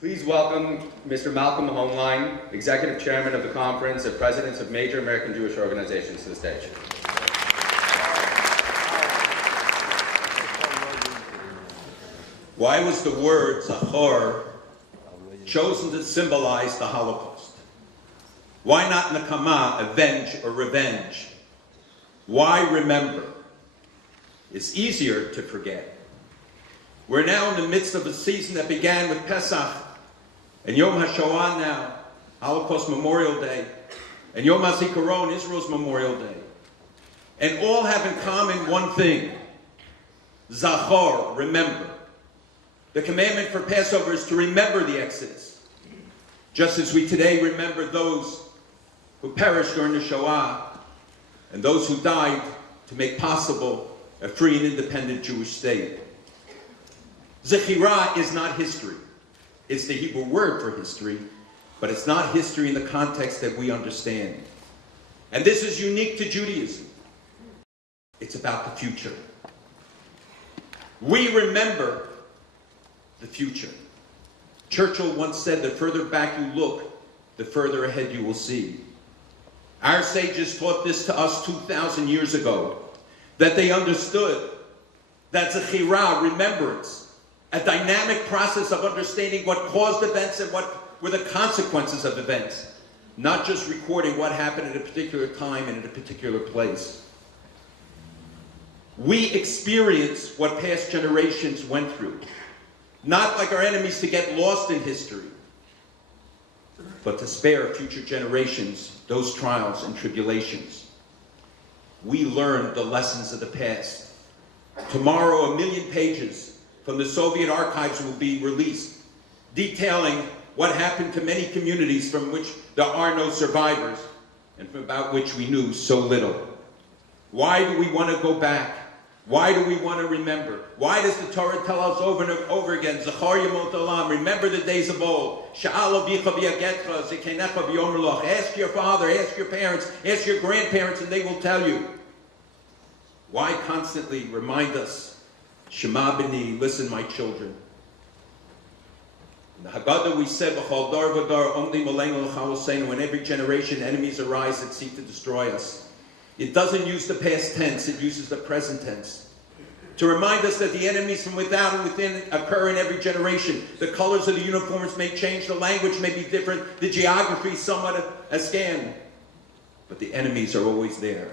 Please welcome Mr. Malcolm Hoenlein, Executive Chairman of the Conference of Presidents of Major American Jewish Organizations, to the stage. Why was the word Zachor chosen to symbolize the Holocaust? Why not Nakama, avenge or revenge? Why remember? It's easier to forget. We're now in the midst of a season that began with Pesach and Yom HaShoah now, Holocaust Memorial Day, and Yom HaZikaron, Israel's Memorial Day. And all have in common one thing: Zachor, remember. The commandment for Passover is to remember the Exodus, just as we today remember those who perished during the Shoah and those who died to make possible a free and independent Jewish state. Zechira is not history. It's the Hebrew word for history, but it's not history in the context that we understand. And this is unique to Judaism. It's about the future. We remember the future. Churchill once said, the further back you look, the further ahead you will see. Our sages taught this to us 2,000 years ago, that they understood that Zechira, remembrance, a dynamic process of understanding what caused events and what were the consequences of events, not just recording what happened at a particular time and in a particular place. We experience what past generations went through, not like our enemies to get lost in history, but to spare future generations those trials and tribulations. We learn the lessons of the past. Tomorrow, 1 million pages from the Soviet archives will be released, detailing what happened to many communities from which there are no survivors and about which we knew so little. Why do we want to go back? Why do we want to remember? Why does the Torah tell us over and over again, Zachor Yemot Olam, remember the days of old. Sha'al avicha v'yagetra, zekenecha v'yomer loch. Ask your father, ask your parents, ask your grandparents, and they will tell you. Why constantly remind us, Shema b'ni, listen my children. In the Haggadah we said, B'chol dar v'dar omdim aleinu l'chaloseinu, when every generation enemies arise that seek to destroy us. It doesn't use the past tense, it uses the present tense. To remind us that the enemies from without and within occur in every generation. The colors of the uniforms may change, the language may be different, the geography somewhat ascan. But the enemies are always there.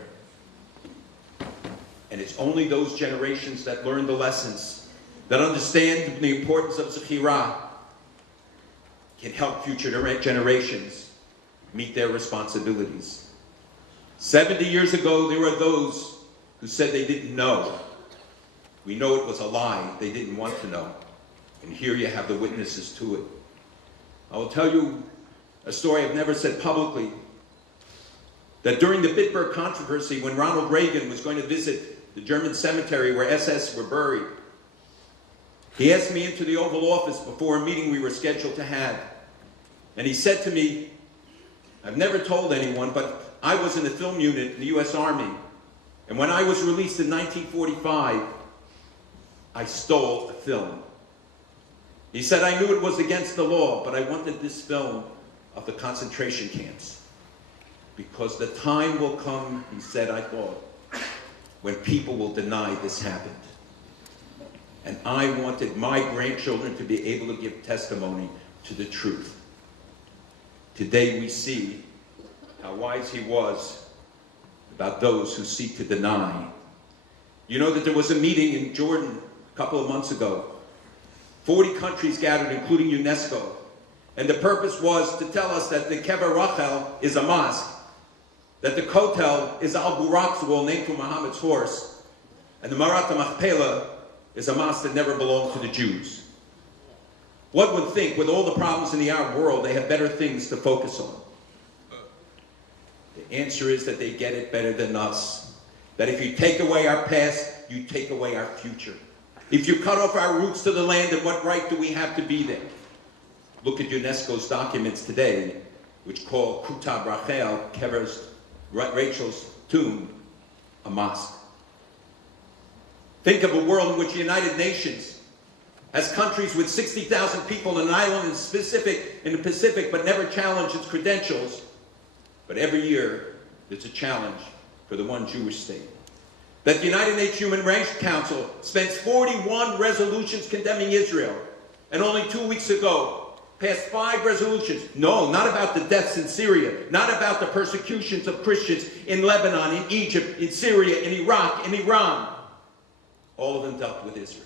And it's only those generations that learn the lessons, that understand the importance of Zechira, can help future generations meet their responsibilities. 70 years ago, there were those who said they didn't know. We know it was a lie. They didn't want to know. And here you have the witnesses to it. I will tell you a story I've never said publicly, that during the Bitburg controversy, when Ronald Reagan was going to visit the German cemetery where SS were buried, he asked me into the Oval Office before a meeting we were scheduled to have. And he said to me, I've never told anyone, but I was in the film unit in the US Army. And when I was released in 1945, I stole a film. He said, I knew it was against the law, but I wanted this film of the concentration camps. Because the time will come, he said, I thought, when people will deny this happened. And I wanted my grandchildren to be able to give testimony to the truth. Today we see how wise he was about those who seek to deny. You know that there was a meeting in Jordan a couple of months ago. 40 countries gathered, including UNESCO. And the purpose was to tell us that the Kever Rachel is a mosque, that the Kotel is Al-Buraq's wall named for Muhammad's horse, and the Marat HaMachpelah is a mosque that never belonged to the Jews. One would think, with all the problems in the Arab world, they have better things to focus on. The answer is that they get it better than us. That if you take away our past, you take away our future. If you cut off our roots to the land, then what right do we have to be there? Look at UNESCO's documents today, which call Kutab Rachel, Rachel's tomb, a mosque. Think of a world in which the United Nations as countries with 60,000 people in an island in the Pacific, but never challenge its credentials. But every year, there's a challenge for the one Jewish state. That the United Nations Human Rights Council spends 41 resolutions condemning Israel, and only 2 weeks ago passed 5 resolutions. No, not about the deaths in Syria, not about the persecutions of Christians in Lebanon, in Egypt, in Syria, in Iraq, in Iran. All of them dealt with Israel.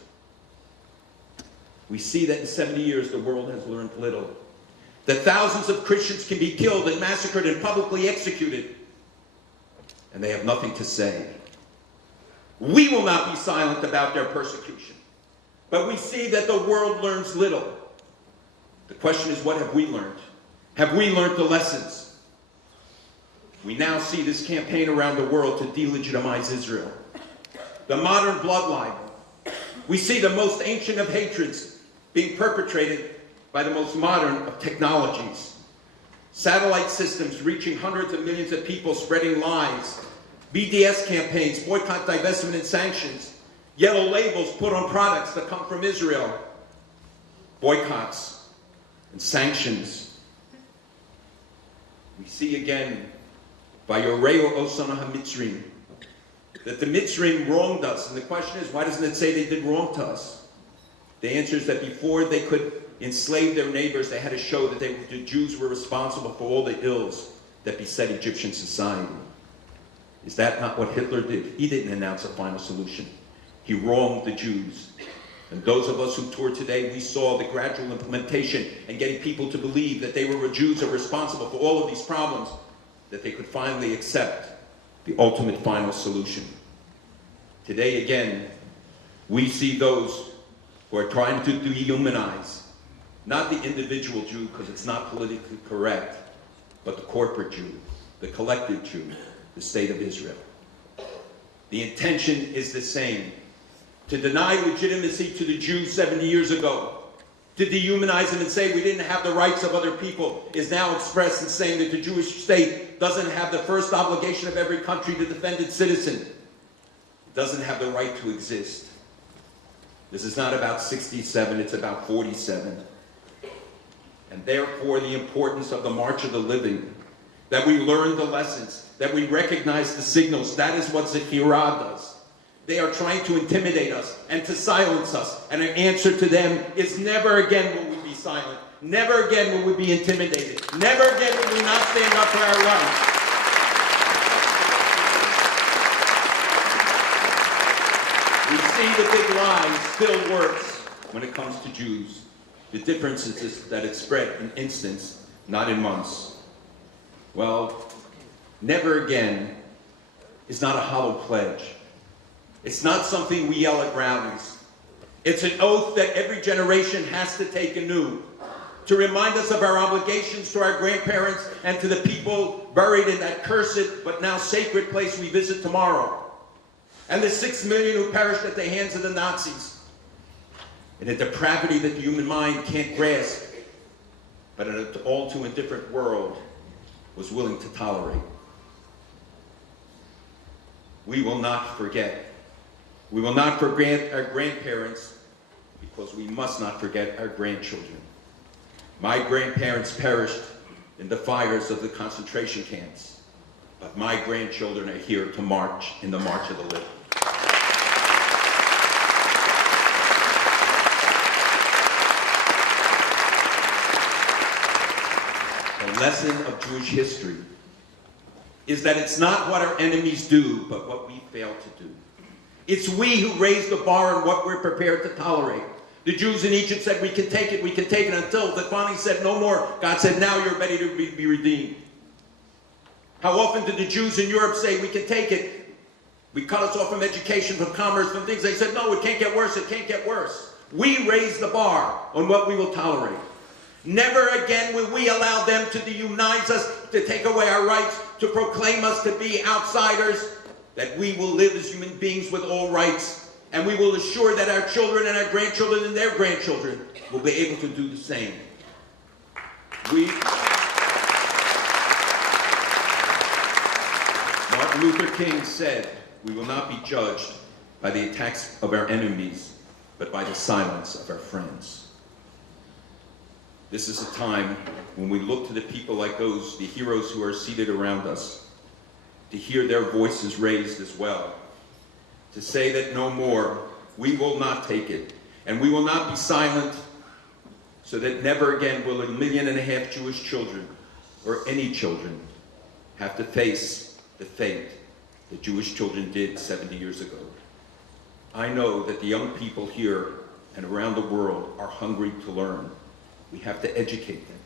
We see that in 70 years the world has learned little. That thousands of Christians can be killed and massacred and publicly executed, and they have nothing to say. We will not be silent about their persecution. But we see that the world learns little. The question is, what have we learned? Have we learned the lessons? We now see this campaign around the world to delegitimize Israel. The modern blood libel. We see the most ancient of hatreds being perpetrated by the most modern of technologies. Satellite systems reaching hundreds of millions of people, spreading lies. BDS campaigns, boycott, divestment, and sanctions. Yellow labels put on products that come from Israel. Boycotts and sanctions. We see again, Vayoreu Osana HaMitzrim, that the Mitzrim wronged us. And the question is, why doesn't it say they did wrong to us? The answer is that before they could enslave their neighbors, they had to show that the Jews were responsible for all the ills that beset Egyptian society. Is that not what Hitler did? He didn't announce a final solution. He wronged the Jews. And those of us who toured today, we saw the gradual implementation and getting people to believe that they were Jews are responsible for all of these problems, that they could finally accept the ultimate final solution. Today again, we see those who are trying to dehumanize, not the individual Jew, because it's not politically correct, but the corporate Jew, the collective Jew, the state of Israel. The intention is the same: to deny legitimacy to the Jews 70 years ago, to dehumanize them and say we didn't have the rights of other people, is now expressed in saying that the Jewish state doesn't have the first obligation of every country to defend its citizen. It doesn't have the right to exist. This is not about 67, it's about 47. And therefore the importance of the March of the Living, that we learn the lessons, that we recognize the signals. That is what Zechirah does. They are trying to intimidate us and to silence us. And our answer to them is never again will we be silent. Never again will we be intimidated. Never again will we not stand up for our rights. We see the big lie still works when it comes to Jews. The difference is that it's spread in instants, not in months. Well, never again is not a hollow pledge. It's not something we yell at rallies. It's an oath that every generation has to take anew, to remind us of our obligations to our grandparents and to the people buried in that cursed but now sacred place we visit tomorrow, and the 6 million who perished at the hands of the Nazis, in a depravity that the human mind can't grasp, but in an all too indifferent world was willing to tolerate. We will not forget. We will not forget our grandparents, because we must not forget our grandchildren. My grandparents perished in the fires of the concentration camps, but my grandchildren are here to march in the March of the Living. The lesson of Jewish history is that it's not what our enemies do, but what we fail to do. It's we who raise the bar on what we're prepared to tolerate. The Jews in Egypt said, we can take it, until they finally said, no more. God said, now you're ready to be redeemed. How often did the Jews in Europe say, we can take it? We cut us off from education, from commerce, from things. They said, no, it can't get worse, it can't get worse. We raise the bar on what we will tolerate. Never again will we allow them to dehumanize us, to take away our rights, to proclaim us to be outsiders, that we will live as human beings with all rights, and we will assure that our children and our grandchildren and their grandchildren will be able to do the same. Martin Luther King said, we will not be judged by the attacks of our enemies, but by the silence of our friends. This is a time when we look to the people like those, the heroes who are seated around us, to hear their voices raised as well, to say that no more, we will not take it, and we will not be silent, so that never again will 1.5 million Jewish children, or any children, have to face the fate that Jewish children did 70 years ago. I know that the young people here and around the world are hungry to learn. We have to educate them.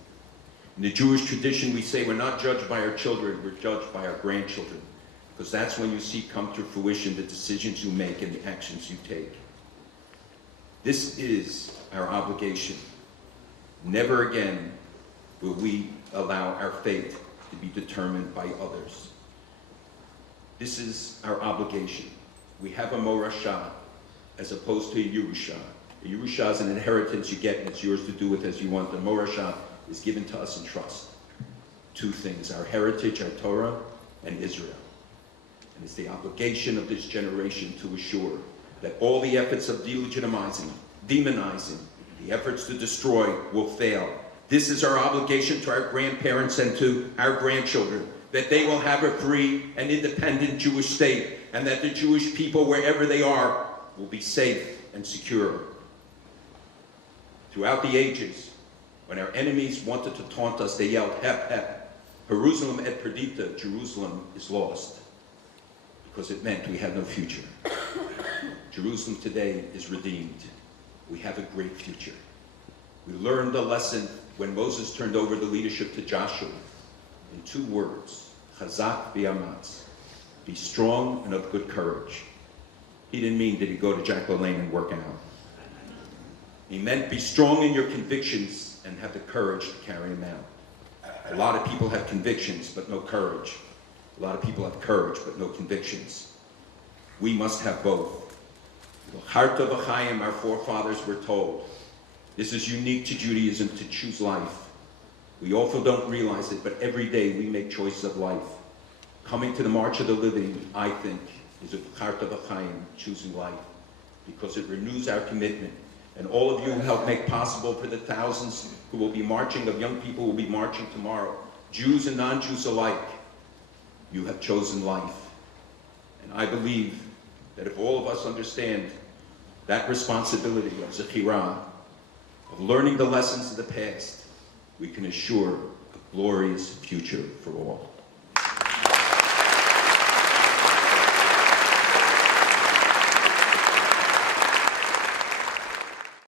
In the Jewish tradition, we say we're not judged by our children, we're judged by our grandchildren, because that's when you see come to fruition the decisions you make and the actions you take. This is our obligation. Never again will we allow our fate to be determined by others. This is our obligation. We have a morasha as opposed to a Yerusha. A Yerusha is an inheritance you get and it's yours to do with as you want. The morasha is given to us in trust. Two things, our heritage, our Torah, and Israel. And it's the obligation of this generation to assure that all the efforts of delegitimizing, demonizing, the efforts to destroy will fail. This is our obligation to our grandparents and to our grandchildren, that they will have a free and independent Jewish state, and that the Jewish people, wherever they are, will be safe and secure. Throughout the ages, when our enemies wanted to taunt us, they yelled, hep, hep, Jerusalem et perdita, Jerusalem is lost, because it meant we had no future. Jerusalem today is redeemed. We have a great future. We learned the lesson when Moses turned over the leadership to Joshua in 2 words, chazak v'amatz, be strong and of good courage. He didn't mean did he go to Jack LaLanne and work out. He meant be strong in your convictions and have the courage to carry them out. A lot of people have convictions but no courage. A lot of people have courage but no convictions. We must have both. L'charta v'chaim, our forefathers were told. This is unique to Judaism, to choose life. We often don't realize it, but every day we make choices of life. Coming to the March of the Living, I think, is a l'charta v'chaim, choosing life, because it renews our commitment. And all of you who help make possible for the thousands who will be marching, of young people who will be marching tomorrow, Jews and non-Jews alike, you have chosen life. And I believe that if all of us understand that responsibility of Zechirah, of learning the lessons of the past, we can assure a glorious future for all.